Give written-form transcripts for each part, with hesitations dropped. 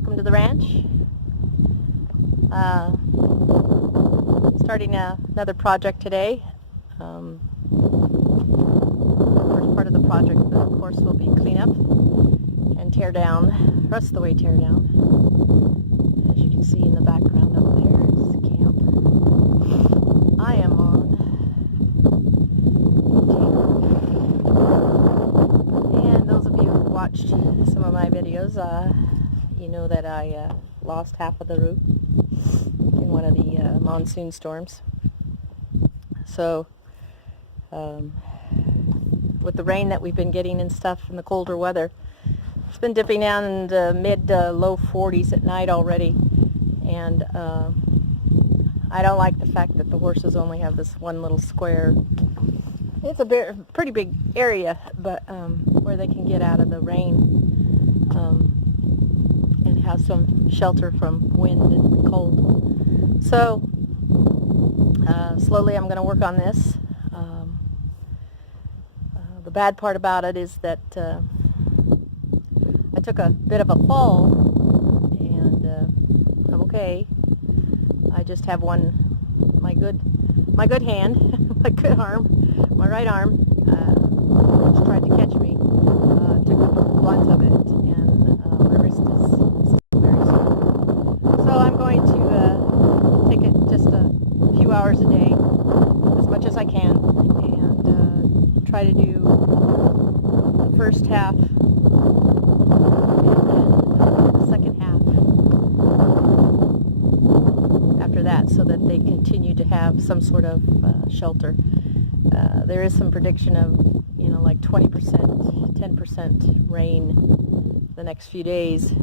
Welcome to the ranch. Starting another project today. First part of the project, of course, will be clean up and tear down, rest of the way tear down. As you can see in the background up there is the camp I am on. And those of you who watched some of my videos, you know that I lost half of the roof in one of the monsoon storms. So with the rain that we've been getting and stuff and the colder weather, it's been dipping down in the mid low 40s at night already. And I don't like the fact that the horses only have this one little square. It's a pretty big area, but where they can get out of the rain and have some shelter from wind and cold. So slowly I'm going to work on this. The bad part about it is that I took a bit of a fall, and I'm okay. I just have my good hand, my good arm, my right arm, which tried to catch me, took the blunt of it, and my wrist is still very sore. So I'm going to take it just a few hours a day, as much as I can, and try to do the first half and then the second half after that, so that they continue to have some sort of shelter. There is some prediction of, like 20%, 10% rain the next few days,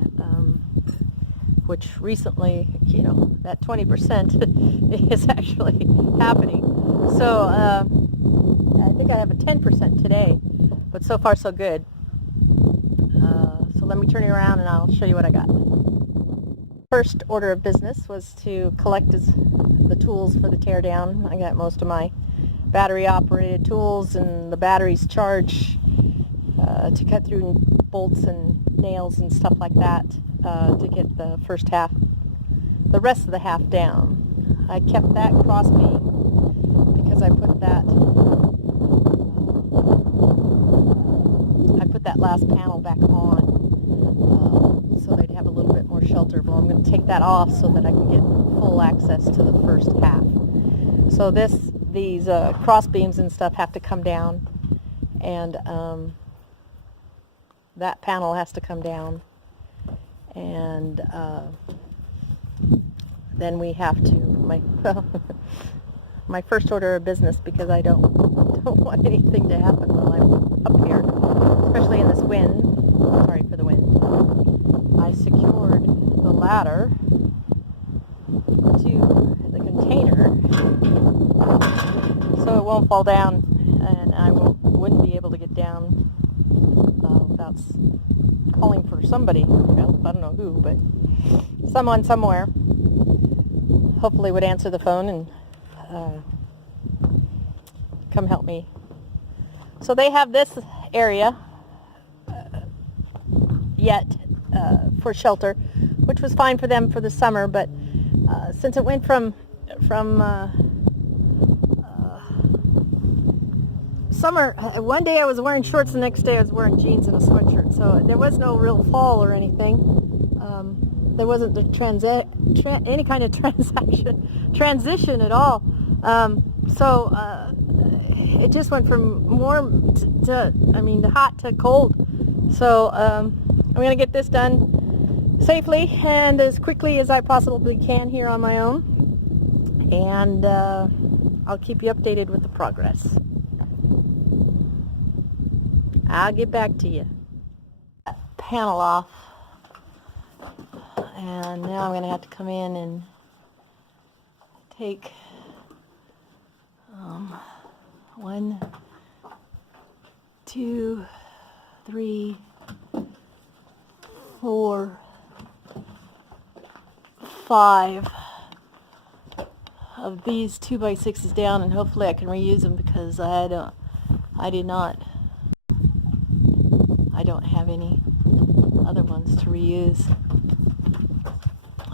which recently, that 20% is actually happening. So I think I have a 10% today, but so far so good. So let me turn you around and I'll show you what I got. First order of business was to collect the tools for the tear down. I got most of my battery operated tools, and the batteries charge to cut through bolts and nails and stuff like that to get the first half, the rest of the half down. I kept that cross beam because I put that last panel back on so they'd have a little bit more shelter. Well, I'm going to take that off so that I can get full access to the first half. So these cross beams and stuff have to come down, and that panel has to come down, and then we have to my first order of business, because I don't want anything to happen while I'm up here, especially in this wind. Sorry for the wind. I secured the ladder to the container so it won't fall down, and I wouldn't be able to get down without calling for somebody. Well, I don't know who, but someone somewhere hopefully would answer the phone and come help me. So they have this area yet for shelter, which was fine for them for the summer, but since it went from summer, one day I was wearing shorts, the next day I was wearing jeans and a sweatshirt, so there was no real fall or anything. There wasn't any kind of transition at all. So it just went from warm to hot to cold. So I'm going to get this done safely and as quickly as I possibly can here on my own. And I'll keep you updated with the progress. I'll get back to you. Panel off. And now I'm going to have to come in and take 1, 2, 3, 4, 5 of these 2x6s down, and hopefully I can reuse them, because I don't have any other ones to reuse.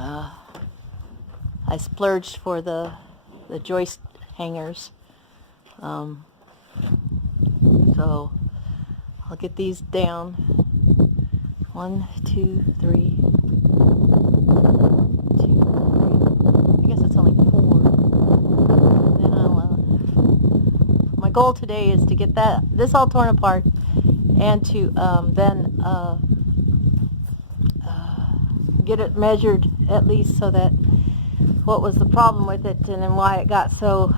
I splurged for the joist hangers. So I'll get these down. 1, 2, 3. 1, 2, 3. I guess it's only 4. Then my goal today is to get this all torn apart, and to then get it measured, at least, so that what was the problem with it and then why it got so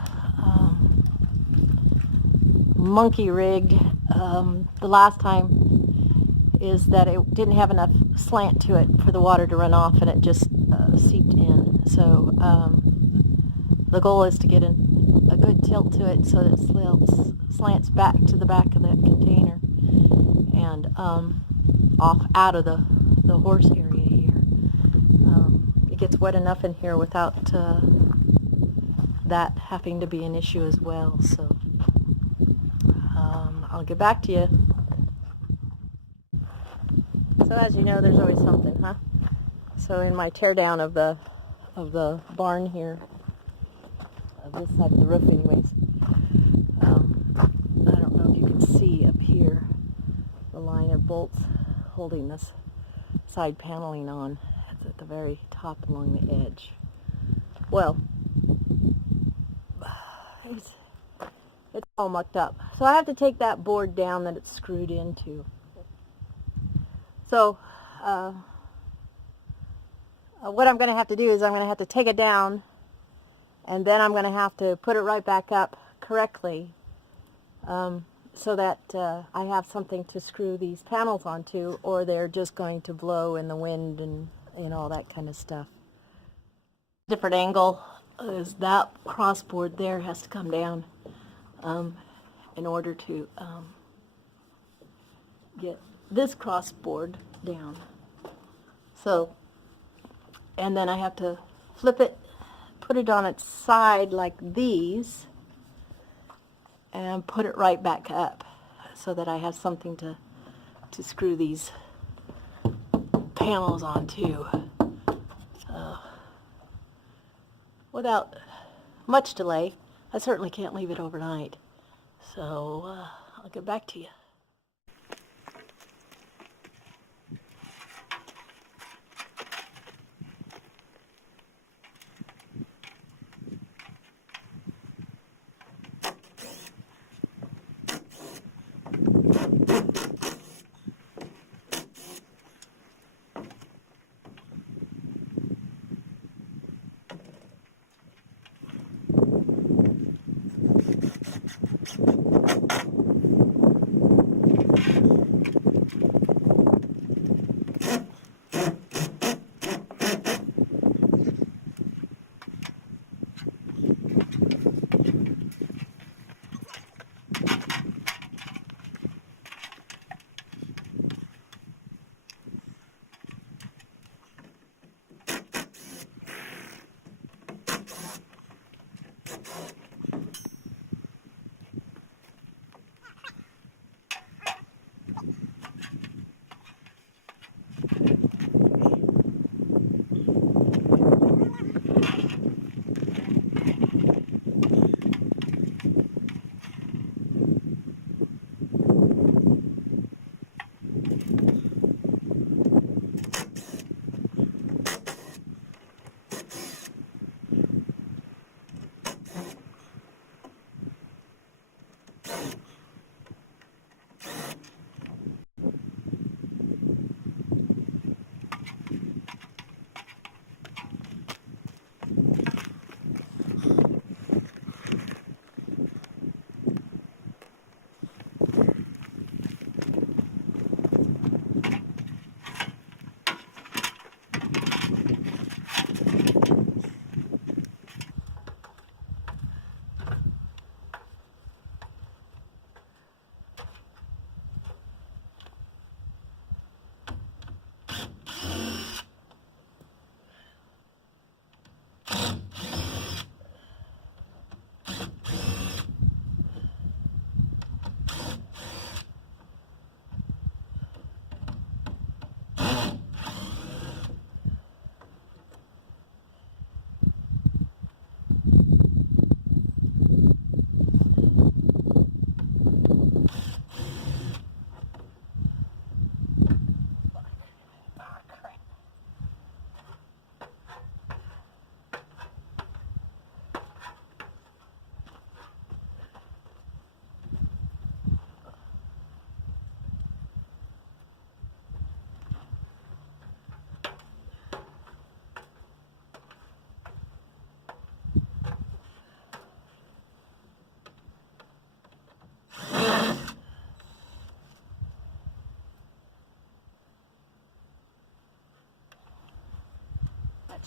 monkey rigged the last time is that it didn't have enough slant to it for the water to run off, and it just seeped in. So the goal is to get a good tilt to it so that it slants back to the back of that container and off out of the horse area here. It gets wet enough in here without that having to be an issue as well. So I'll get back to you. So as you know, there's always something, huh? So in my tear down of the barn here, of this side of the roof anyways, I don't know if you can see up here the line of bolts holding this side paneling on. It's at the very top along the edge. Well, it's all mucked up. So I have to take that board down that it's screwed into. So what I'm going to have to do is I'm going to have to take it down, and then I'm going to have to put it right back up correctly so that I have something to screw these panels onto, or they're just going to blow in the wind and all that kind of stuff. Different angle is that crossboard there has to come down in order to get this crossboard down. So, and then I have to flip it, put it on its side like these, and put it right back up so that I have something to screw these panels onto. So, without much delay, I certainly can't leave it overnight. So I'll get back to you.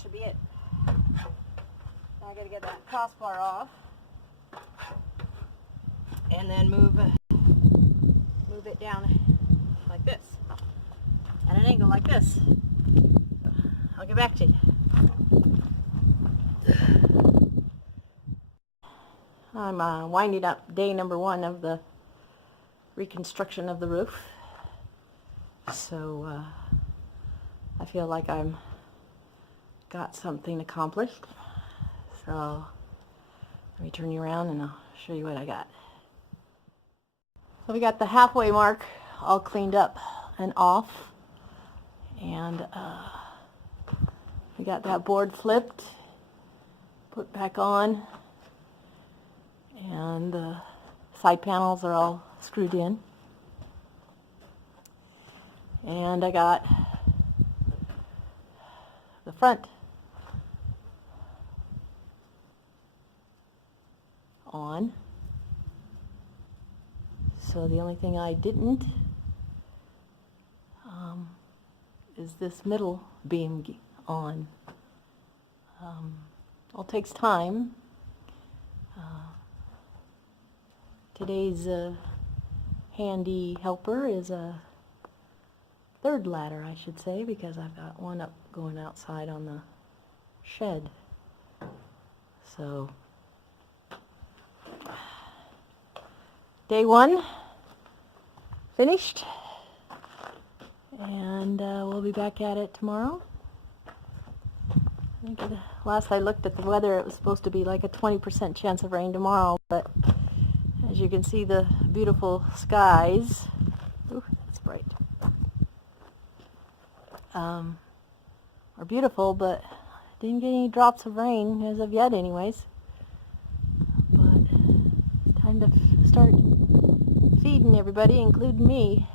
should be it. Now I gotta get that crossbar off and then move it down like this at an angle like this. I'll get back to you. I'm winding up day number 1 of the reconstruction of the roof. So I feel like I'm got something accomplished. So let me turn you around and I'll show you what I got. So we got the halfway mark all cleaned up and off, and we got that board flipped, put back on, and the side panels are all screwed in. And I got the front on. So the only thing I didn't is this middle beam on. All takes time. Today's handy helper is a 3rd ladder, I should say, because I've got one up going outside on the shed. So day 1 finished, and we'll be back at it tomorrow. I think last I looked at the weather, it was supposed to be like a 20% chance of rain tomorrow, but as you can see, the beautiful skies, ooh, that's bright, are beautiful, but didn't get any drops of rain as of yet anyways. But it's time to start feeding everybody, including me.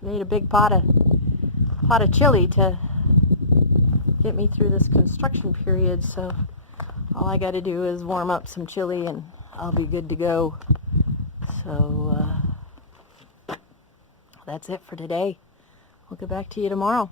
Made a big pot of chili to get me through this construction period, so all I got to do is warm up some chili and I'll be good to go. So that's it for today. We'll get back to you tomorrow.